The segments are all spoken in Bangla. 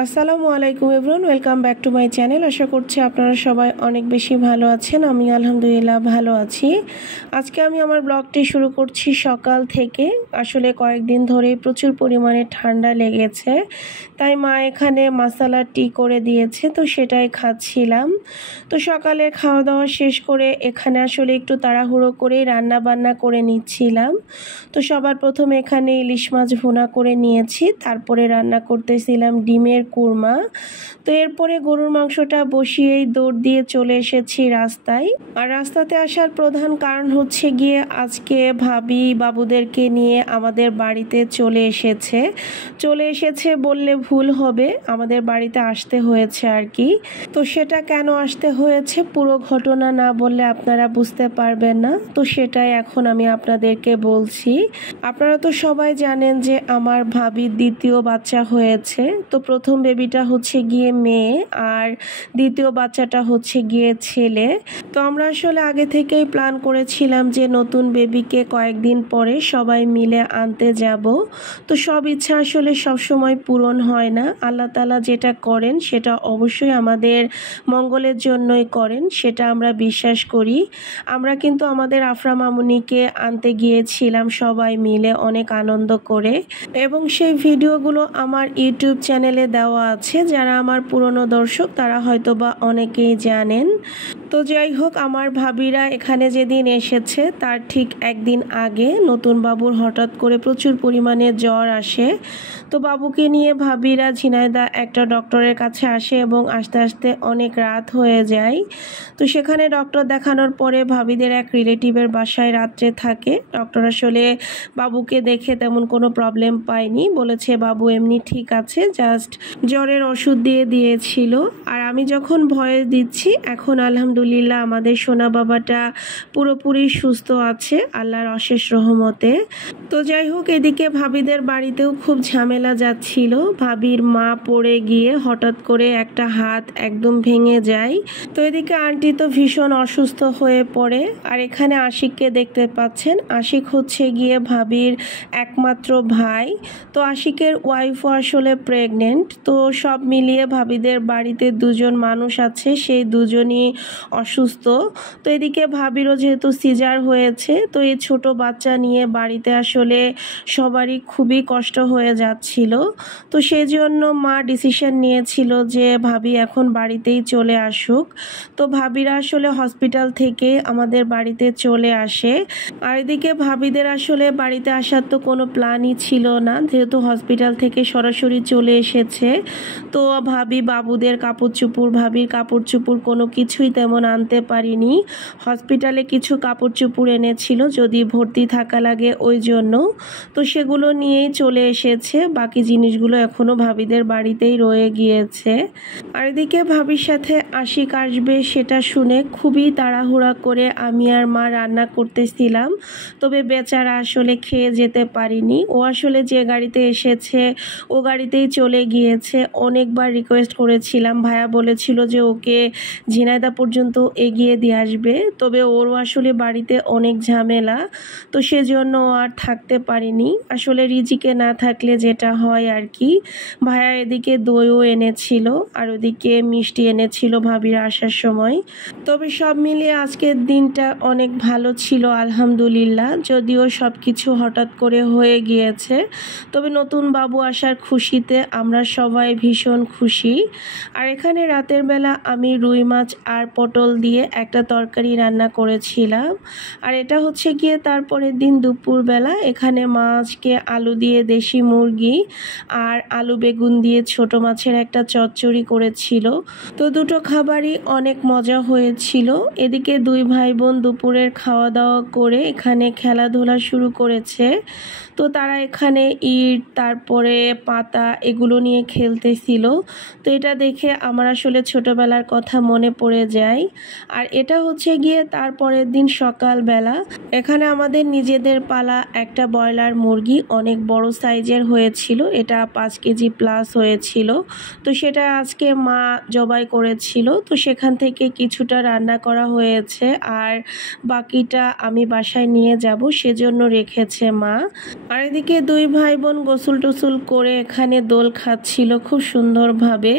আসসালামু আলাইকুম everyone, welcome back to my channel. আশা করছি আপনারা সবাই অনেক বেশি ভালো আছেন। আমি আলহামদুলিল্লাহ ভালো আছি। আজকে আমি আমার ব্লগটি শুরু করছি সকাল থেকে। আসলে কয়েকদিন ধরেই প্রচুর পরিমাণে ঠান্ডা লেগেছে, তাই মা এখানে মাসালা টি করে দিয়েছে, তো সেটাই খাচ্ছিলাম। তো সকালে খাওয়া দাওয়া শেষ করে এখানে আসলে একটু তাড়াহুড়ো করেই রান্না বান্না করে নিচ্ছিলাম। তো সবার প্রথমে এখানে ইলিশ মাছ ভুনা করে নিয়েছি, তারপরে রান্না করতেছিলাম ডিমের কুরমা। তো এরপরে গরুর মাংসটা বসিয়েই দৌড় দিয়ে চলে এসেছি রাস্তায়। আর রাস্তাতে আসার প্রধান কারণ হচ্ছে গিয়ে আজকে ভাবি বাবুদেরকে নিয়ে আমাদের বাড়িতে চলে এসেছে বললে ভুল হবে, আমাদের বাড়িতে আসতে হয়েছে আর কি। তো সেটা কেন আসতে হয়েছে পুরো ঘটনা না বললে আপনারা বুঝতে পারবেন না, তো সেটাই এখন আমি আপনাদেরকে বলছি। আপনারা তো সবাই জানেন যে আমার ভাবির দ্বিতীয় বাচ্চা হয়েছে। তো প্রথম বেবিটা হচ্ছে গিয়ে মেয়ে আর দ্বিতীয় বাচ্চাটা হচ্ছে গিয়ে ছেলে। তো আমরা আসলে আগে থেকেই প্ল্যান করেছিলাম যে নতুন বেবিকে কয়েকদিন পরে সবাই মিলে আনতে যাব। তো সব ইচ্ছা আসলে সবসময় পূরণ হয় না, আল্লাহ তাআলা যেটা করেন সেটা অবশ্যই আমাদের মঙ্গলের জন্যই করেন, সেটা আমরা বিশ্বাস করি। আমরা কিন্তু আমাদের আফরা মামুনিকে আনতে গিয়েছিলাম সবাই মিলে অনেক আনন্দ করে, এবং সেই ভিডিওগুলো আমার ইউটিউব চ্যানেলে দেওয়া আছে। যারা আমার পুরনো দর্শক তারা হয়তোবা অনেকেই জানেন। তো যাই হোক, আমার ভাবিরা এখানে যেদিন এসেছে তার ঠিক একদিন আগে নতুন বাবুর হঠাৎ করে প্রচুর পরিমাণে জ্বর আসে। তো বাবুকে নিয়ে ভাবিরা ঝিনাইদহ একটা ডক্টরের কাছে আসে এবং আস্তে আস্তে অনেক রাত হয়ে যায়। তো সেখানে ডক্টর দেখানোর পরে ভাবিদের এক রিলেটিভের বাসায় রাত্রে থাকে। ডক্টর আসলে বাবুকে দেখে তেমন কোনো প্রবলেম পায়নি, বলেছে বাবু এমনি ঠিক আছে, জাস্ট জ্বরের ওষুধ দিয়েছিল। আর আমি যখন ভয়েস দিচ্ছি এখন আলহামদুলিল্লাহ আমাদের সোনা বাবাটা পুরোপুরি সুস্থ আছে আল্লাহর অশেষ রহমতে। তো যাই হোক, এদিকে ভাবিদের বাড়িতেও খুব ঝামেলা যাচ্ছিল। ভাবির মা পড়ে গিয়ে হঠাৎ করে একটা হাত একদম ভেঙে যায়। তো এদিকে আন্টি তো ভীষণ অসুস্থ হয়ে পড়ে। আর এখানে আশিককে দেখতে পাচ্ছেন, আশিক হচ্ছে গিয়ে ভাবির একমাত্র ভাই। তো আশিকের ওয়াইফও আসলে প্রেগনেন্ট। তো সব মিলিয়ে ভাবিদের বাড়িতে দুজন মানুষ আছে, সেই দুজনই অসুস্থ। তো এদিকে ভাবিরও যেহেতু সিজার হয়েছে, তো এই ছোট বাচ্চা নিয়ে বাড়িতে আসলে সবারই খুবই কষ্ট হয়ে যাচ্ছিল। তো সেই জন্য মা ডিসিশন নিয়েছিল যে ভাবি এখন বাড়িতেই চলে আসুক। তো ভাবিরা আসলে হসপিটাল থেকে আমাদের বাড়িতে চলে আসে। আর এদিকে ভাবিদের আসলে বাড়িতে আসার তো কোনো প্ল্যানই ছিল না, যেহেতু হসপিটাল থেকে সরাসরি চলে এসেছে। তো ভাবি বাবুদের কাপড় চুপড়, ভাবির কাপড় চুপড় কোনো কিছুই তেমন আনতে পারিনি। হসপিটালে কিছু কাপড় চুপড় এনেছিল যদি ভর্তি থাকা লাগে ওই জন্য, তো সেগুলো নিয়েই চলে এসেছে। বাকি জিনিসগুলো এখনো ভাবিদের বাড়িতেই রয়ে গিয়েছে। আর এদিকে ভাবির সাথে আশিক আসবে সেটা শুনে খুবই তাড়াহুড়া করে আমি আর মা রান্না করতেছিলাম। তবে বেচারা আসলে খেয়ে যেতে পারিনি, ও আসলে যে গাড়িতে এসেছে ও গাড়িতেই চলে গিয়েছে। অনেকবার রিকোয়েস্ট করেছিলাম, ভাইয়া বলেছিল যে ওকে ঝিনাইদহ পর্যন্ত এগিয়ে দিয়ে আসবে, তবে ওরও আসলে বাড়িতে অনেক ঝামেলা, তো সেজন্য আর থাকতে পারিনি। আসলে রিজিকে না থাকলে যেটা হয় আর কি। ভাইয়া এদিকে দইও এনেছিল আর ওদিকে মিষ্টি এনেছিল ভাবিরা আসার সময়। তবে সব মিলিয়ে আজকের দিনটা অনেক ভালো ছিল আলহামদুলিল্লাহ, যদিও সব কিছু হঠাৎ করে হয়ে গিয়েছে। তবে নতুন বাবু আসার খুশিতে আমরা সবাই ভীষণ খুশি। আর এখানে রাতের বেলা আমি রুই মাছ আর পটল দিয়ে একটা তরকারি রান্না করেছিলাম। আর এটা হচ্ছে গিয়ে তারপরের দিন দুপুরবেলা এখানে মাছকে আলু দিয়ে দেশি মুরগি আর আলু বেগুন দিয়ে ছোট মাছের একটা চচ্চড়ি করেছিল। তো দুটো খাবারই অনেক মজা হয়েছিল। এদিকে দুই ভাই বোন দুপুরের খাওয়া দাওয়া করে এখানে খেলাধুলা শুরু করেছে। তো তারা এখানে ইট তারপরে পাতা এগুলো নিয়ে খেলতেছিল। তো এটা দেখে আমার আসলে ছোটবেলার কথা মনে পড়ে যায়। নাই। আর এটা হচ্ছে গিয়ে তারপরের দিন সকালবেলা। এখানে আমাদের নিজেদের পালা একটা ব্রয়লার মুরগি অনেক বড় সাইজের হয়েছিল, এটা 5 কেজি প্লাস হয়েছিল। তো সেটা আজকে মা জবাই করেছিল, তো সেখান থেকে কিছুটা রান্না করা হয়েছে আর বাকিটা আমি বাসায় নিয়ে যাব সেজন্য রেখেছে মা। আর এদিকে দুই ভাই বোন গোসল টোসল করে এখানে দোল খাচ্ছিল খুব সুন্দরভাবে।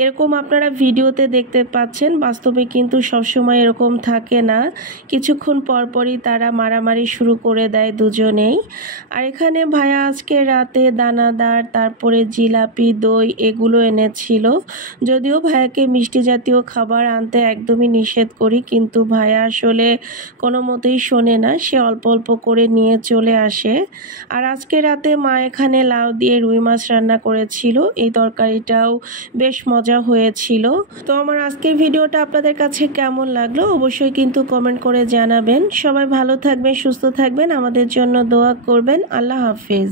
এরকম আপনারা ভিডিওতে দেখতে পাচ্ছেন, বাস্তবে কিন্তু সবসময় এরকম থাকে না, কিছুক্ষণ পরপরই তারা মারামারি শুরু করে দেয় দুজনেই। আর এখানে ভাইয়া আজকে রাতে দানাদার, তারপরে জিলাপি, দই এগুলো এনেছিল। যদিও ভাইয়াকে মিষ্টি জাতীয় খাবার আনতে একদমই নিষেধ করি, কিন্তু ভাইয়া আসলে কোনো মতেই শোনে না, সে অল্প অল্প করে নিয়ে চলে আসে। আর আজকে রাতে মা এখানে লাউ দিয়ে রুই মাছ রান্না করেছিল, এই তরকারিটাও বেশ মজা হয়েছিল। তো আমার আজকের ভিডিওটা আপনাদের কাছে কেমন লাগলো অবশ্যই কিন্তু কমেন্ট করে জানাবেন। সবাই ভালো থাকবেন, সুস্থ থাকবেন, আমাদের জন্য দোয়া করবেন। আল্লাহ হাফেজ।